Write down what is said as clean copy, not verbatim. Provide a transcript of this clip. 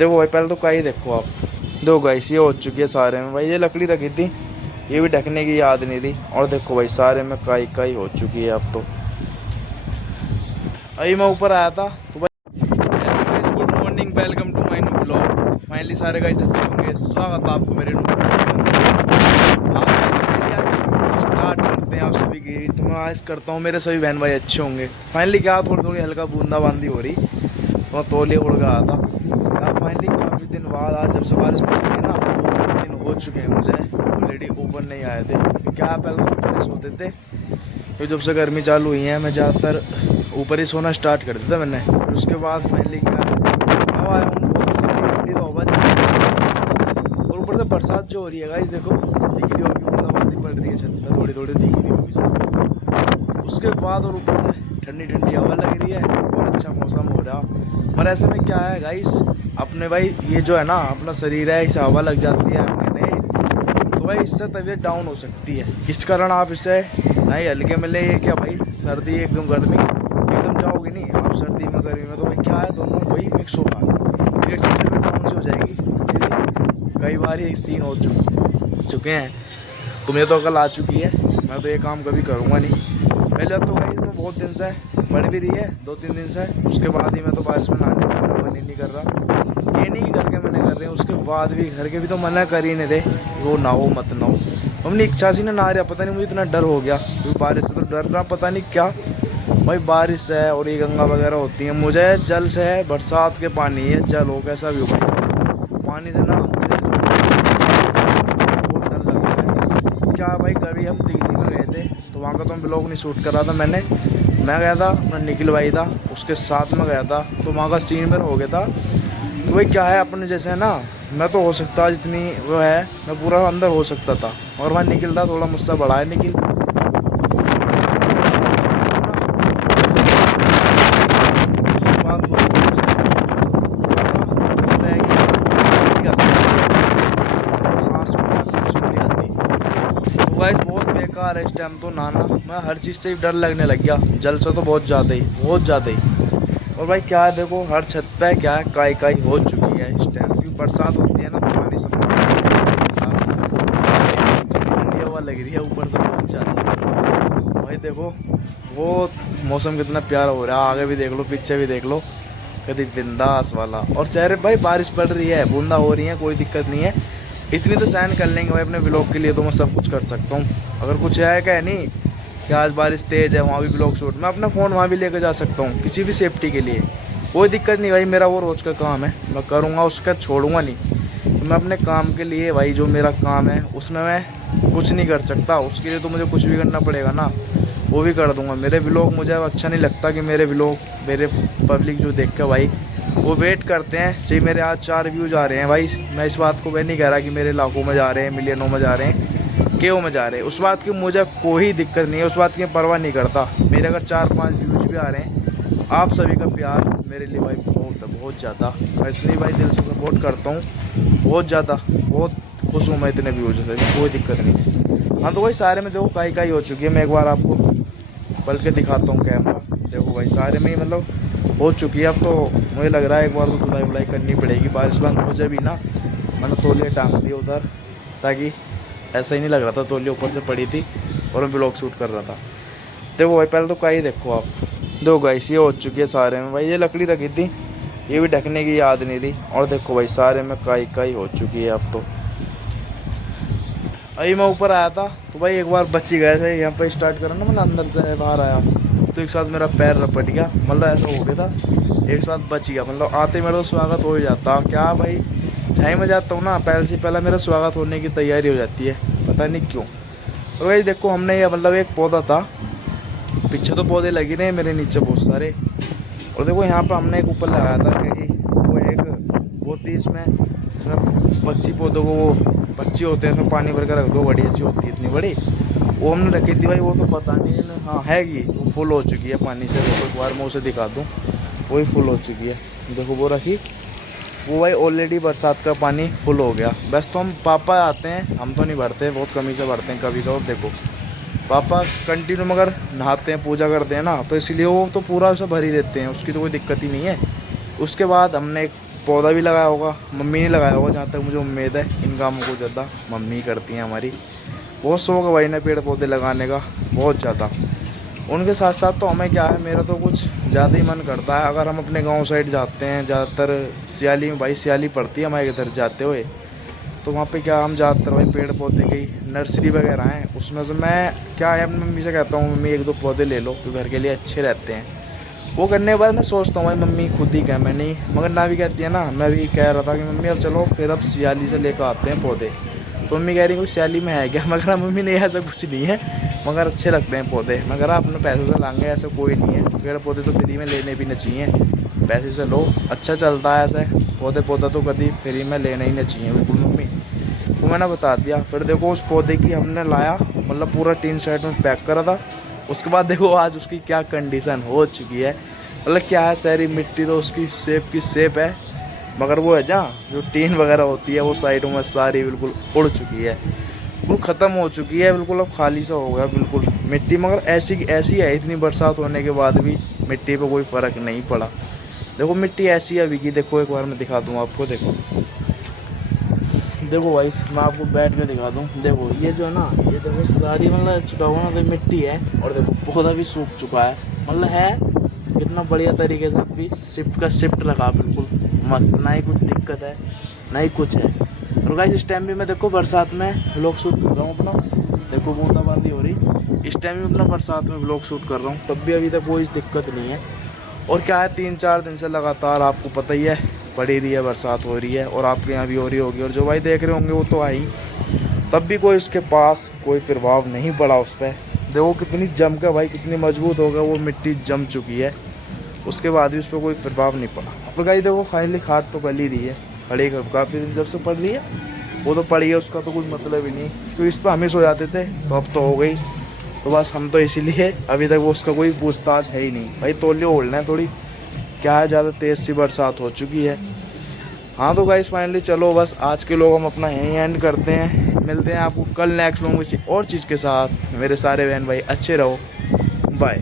देखो भाई पहले तो काई देखो आप। दो गाइस ये हो चुकी है सारे में भाई। ये लकड़ी रखी थी, ये भी ढकने की याद नहीं थी। और देखो भाई सारे में काई काई हो चुकी है अब तो। अभी मैं ऊपर आया था तो भाई good morning, welcome to my new blog. Finally सारे गाइस अच्छे होंगे, स्वागत है आपको मेरे स्टार्ट करते हैं आप सभी की। तो मैं आज करता हूँ मेरे सभी बहन भाई अच्छे होंगे। फाइनली क्या थोड़ी थोड़ी हल्का बूंदाबांदी हो रही, तो तोले उड़ गया था यार। फाइनली काफ़ी दिन बाद आज जब से बारिश पड़ी थी ना, 2-3 दिन हो चुके हैं मुझे ऑलरेडी ऊपर नहीं आए थे। तो क्या पहले तो ऊपर ही सोते थे, तो जब से गर्मी चालू हुई है मैं ज़्यादातर ऊपर ही सोना स्टार्ट कर दिया था मैंने। फिर उसके बाद फाइनली क्या हवा आया हूँ, बहुत ठंडी तो हवा चल रही है। और ऊपर से बरसात जो हो रही है गाइस, देखो दिख रही होगी, बूंदाबांदी पड़ रही है छत पर, थोड़ी थोड़ी दिख रही होगी सब। उसके बाद और ऊपर से ठंडी ठंडी हवा लग रही है और अच्छा मौसम हो रहा। पर ऐसे में क्या है गाइस, अपने भाई ये जो है ना अपना शरीर है, इसे हवा लग जाती है तो भाई इससे तबीयत डाउन हो सकती है। किस कारण आप इसे नहीं हल्के में ले क्या भाई, सर्दी एकदम गर्मी एकदम जाओगे नहीं आप, सर्दी में गर्मी में तो भाई क्या है दोनों वही मिक्स होगा, फिर से तबीयत डाउन से हो जाएगी। कई बार ये सीन हो चुके हैं, तुम्हें तो अकल आ चुकी है। मैं तो ये काम कभी करूँगा नहीं। पहले तो भाई इसमें बहुत दिन से बढ़ भी रही है, 2-3 दिन से। उसके बाद ही मैं तो बारिश में नहाने का मेरा मन ही नहीं कर रहा। ये नहीं कि घर के मना कर रहे हैं, उसके बाद भी घर के भी तो मना कर ही नहीं रहे, वो नहाओ मत नहाओ। अपनी इच्छा से ना नहा रहा, पता नहीं मुझे इतना डर हो गया क्योंकि बारिश से तो डर रहा, पता नहीं क्या भाई। बारिश है और ये गंगा वगैरह होती है, मुझे जल से है, बरसात के पानी है, जल हो कैसा भी हो पानी से ना मुझे बहुत डर लगता है। क्या भाई कभी हम दिल्ली में गए थे तो वहाँ का तो हम ब्लॉग नहीं शूट कर रहा था मैं गया था अपना निखिल भाई था उसके साथ में गया था, तो वहाँ का सीन मेरा हो गया था। तो भाई क्या है अपने जैसे है ना, मैं तो हो सकता जितनी वो है मैं पूरा अंदर हो सकता था, और वहाँ निखिल था थोड़ा मुझसे बड़ा है निखिल। बहुत बेकार है इस टाइम तो नहाना, मैं हर चीज़ से ही डर लगने लग गया, जल से तो बहुत ज़्यादा ही। और भाई क्या है देखो हर छत पे क्या है काई काई हो चुकी है इस टाइम, क्योंकि बरसात होती है ना तो पानी सब ठंडी हवा लग रही है ऊपर से बहुत ज़्यादा। भाई देखो वो मौसम कितना प्यारा हो रहा है, आगे भी देख लो पीछे भी देख लो, कभी बिंदास वाला। और चेहरे भाई बारिश पड़ रही है, बूंदा हो रही है, कोई दिक्कत नहीं है, इतनी तो चैन कर लेंगे भाई अपने व्लॉग के लिए, तो मैं सब कुछ कर सकता हूँ। अगर कुछ है क्या नहीं कि आज बारिश तेज़ है वहाँ भी ब्लॉग शूट, मैं अपना फ़ोन वहाँ भी लेकर जा सकता हूँ किसी भी सेफ्टी के लिए, कोई दिक्कत नहीं भाई। मेरा वो रोज़ का काम है, मैं करूँगा, उसका छोड़ूंगा नहीं। तो मैं अपने काम के लिए भाई जो मेरा काम है उसमें मैं कुछ नहीं कर सकता, उसके लिए तो मुझे कुछ भी करना पड़ेगा ना, वो भी कर दूँगा। मेरे व्लॉग मुझे अच्छा नहीं लगता कि मेरे व्लॉग मेरे पब्लिक जो देख कर भाई वो वेट करते हैं, चाहिए मेरे आज 4 व्यूज़ आ रहे हैं भाई। मैं इस बात को मैं नहीं कह रहा कि मेरे लाखों में जा रहे हैं, मिलियनों में जा रहे हैं, केओ में जा रहे हैं, उस बात की मुझे कोई दिक्कत नहीं है, उस बात की परवाह नहीं करता। मेरे अगर 4-5 व्यूज़ भी आ रहे हैं, आप सभी का प्यार मेरे लिए भाई बहुत ज़्यादा, मैं इतनी भाई दिल से सपोर्ट करता हूँ, बहुत ज़्यादा, बहुत खुश हूँ मैं इतने व्यूज़ से, कोई दिक्कत नहीं। हाँ तो भाई सारे में देखो काई काई हो चुकी है, मैं एक बार आपको पल के दिखाता हूँ कैमरा। देखो भाई सारे में ही मतलब हो चुकी है। अब तो मुझे लग रहा है एक बार तो धुलाई वुलाई करनी पड़ेगी, बारिश बंद हो जाए भी ना। मैंने तौलिया टांग दिया उधर, ताकि ऐसा ही नहीं लग रहा था तौलिया ऊपर से पड़ी थी और मैं ब्लॉग शूट कर रहा था। देखो भाई पहले तो काई देखो आप। दो गाइस ये हो चुकी है सारे में भाई। ये लकड़ी रखी थी, ये भी ढकने की याद नहीं थी। और देखो भाई सारे में काई काई हो चुकी है अब तो। अभी मैं ऊपर आया था तो भाई एक बार बच ही गए थे, यहाँ पर स्टार्ट करा ना मैंने, अंदर से बाहर आया तो एक साथ मेरा पैर रपट गया, मतलब ऐसा हो गया था, एक साथ बच गया। मतलब आते मेरा तो स्वागत हो ही जाता, क्या भाई जहाँ मैं जाता हूँ ना पहले से पहले मेरा स्वागत होने की तैयारी हो जाती है, पता नहीं क्यों। और भाई देखो हमने ये मतलब एक पौधा था, पीछे तो पौधे लगे रहे मेरे नीचे बहुत सारे, और देखो यहाँ पर हमने एक ऊपर लगाया था क्योंकि वो एक बहुत ही इसमें पक्षी पौधों को, वो पक्षी होते हैं उसमें पानी भर कर रख दो, बड़ी अच्छी होती है इतनी बड़ी, वो हमने रखी थी भाई। वो तो पता नहीं हाँ है कि वो फुल हो चुकी है पानी से, देखो एक बार मैं उसे दिखा दूँ, वही फुल हो चुकी है। देखो वो रखी, वो भाई ऑलरेडी बरसात का पानी फुल हो गया। बस तो हम पापा आते हैं, हम तो नहीं भरते, बहुत कमी से भरते हैं कभी कभी। देखो पापा कंटिन्यू मगर नहाते हैं, पूजा करते हैं ना, तो इसलिए वो तो पूरा उसे भर ही देते हैं, उसकी तो कोई दिक्कत ही नहीं है। उसके बाद हमने एक पौधा भी लगाया होगा, मम्मी ने लगाया होगा जहाँ तक मुझे उम्मीद है। इन कामों को ज़्यादा मम्मी करती हैं हमारी। बहुत शौक है भाई ना पेड़ पौधे लगाने का, बहुत ज़्यादा। उनके साथ साथ तो हमें क्या है, मेरा तो कुछ ज़्यादा ही मन करता है। अगर हम अपने गांव साइड जाते हैं, ज़्यादातर सियाली में, भाई सियाली पड़ती है हमारे इधर जाते हुए, तो वहाँ पे क्या हम ज़्यादातर भाई पेड़ पौधे की नर्सरी वगैरह हैं, उसमें से मैं क्या है अपनी मम्मी से कहता हूँ, मम्मी एक दो पौधे ले लो तो घर के लिए अच्छे रहते हैं। वो करने के बाद मैं सोचता हूँ भाई मम्मी खुद ही कह, मैं नहीं, मगर ना भी कहती है ना। मैं भी कह रहा था कि मम्मी अब चलो फिर अब सियाली से लेकर आते हैं पौधे, तो मम्मी कह रही कोई सियाली में है क्या। मगर मम्मी नहीं, ऐसा कुछ नहीं है, मगर अच्छे लगते हैं पौधे। मगर अपने पैसों से लाएंगे ऐसा कोई नहीं है, पेड़ पौधे तो फ्री में लेने भी नहीं चाहिए, पैसे से लो, अच्छा चलता है ऐसे। पौधा तो कभी फ्री में लेना ही नहीं चाहिए, बिल्कुल मम्मी वो मैंने बता दिया। फिर देखो उस पौधे की हमने लाया, मतलब पूरा टीन शेड में पैक करा था। उसके बाद देखो आज उसकी क्या कंडीशन हो चुकी है, मतलब क्या है, सारी मिट्टी तो उसकी सेप है, मगर वो है जहाँ जो टीन वगैरह होती है वो साइडों में सारी बिल्कुल उड़ चुकी है, बिल्कुल ख़त्म हो चुकी है, बिल्कुल अब खाली सा हो गया बिल्कुल मिट्टी। मगर ऐसी है, इतनी बरसात होने के बाद भी मिट्टी पे कोई फ़र्क नहीं पड़ा। देखो मिट्टी ऐसी है अभी की, देखो एक बार मैं दिखा दूँ आपको, देखो भाई मैं आपको बैठ के दिखा दूँ। देखो ये जो है ना, ये देखो सारी मतलब चुका हुआ ना, तो मिट्टी है, और देखो पौधा भी सूख चुका है, मतलब है कितना बढ़िया तरीके से अभी शिफ्ट रखा बिल्कुल मस्त, ना ही कुछ दिक्कत है ना ही कुछ है। और गाइस इस टाइम भी मैं देखो बरसात में व्लॉग शूट कर रहा हूँ अपना, देखो बूंदाबांदी हो रही, इस टाइम भी अपना बरसात में व्लॉग शूट कर रहा हूँ, तब भी अभी तक कोई दिक्कत नहीं है। और क्या है, 3-4 दिन से लगातार आपको पता ही है पड़ी रही है, बरसात हो रही है, और आपके यहाँ भी हो रही होगी, और जो भाई देख रहे होंगे वो तो आई, तब भी कोई उसके पास कोई प्रभाव नहीं पड़ा उस पर। देखो कितनी जम कर भाई, कितनी मजबूत हो गया, वो मिट्टी जम चुकी है, उसके बाद भी उस पर कोई प्रभाव नहीं पड़ा। तो गाइस देखो फाइनली खाद तो गल ही रही है, खड़ी काफ़ी दिन जब से पड़ रही है, वो तो पड़ी है, उसका तो कुछ मतलब ही नहीं, तो इस पर हम ही सो जाते थे, तो अब तो हो गई, तो बस हम तो इसीलिए अभी तक वो उसका कोई पूछताछ है ही नहीं। भाई तोलिए ओढ़ना है थोड़ी, क्या है ज़्यादा तेज़ सी बरसात हो चुकी है। हाँ तो गाइस फाइनली चलो बस आज के लोग हम अपना यहीं एंड करते हैं, मिलते हैं आपको कल नेक्स्ट लोगों किसी और चीज़ के साथ। मेरे सारे बहन भाई अच्छे रहो।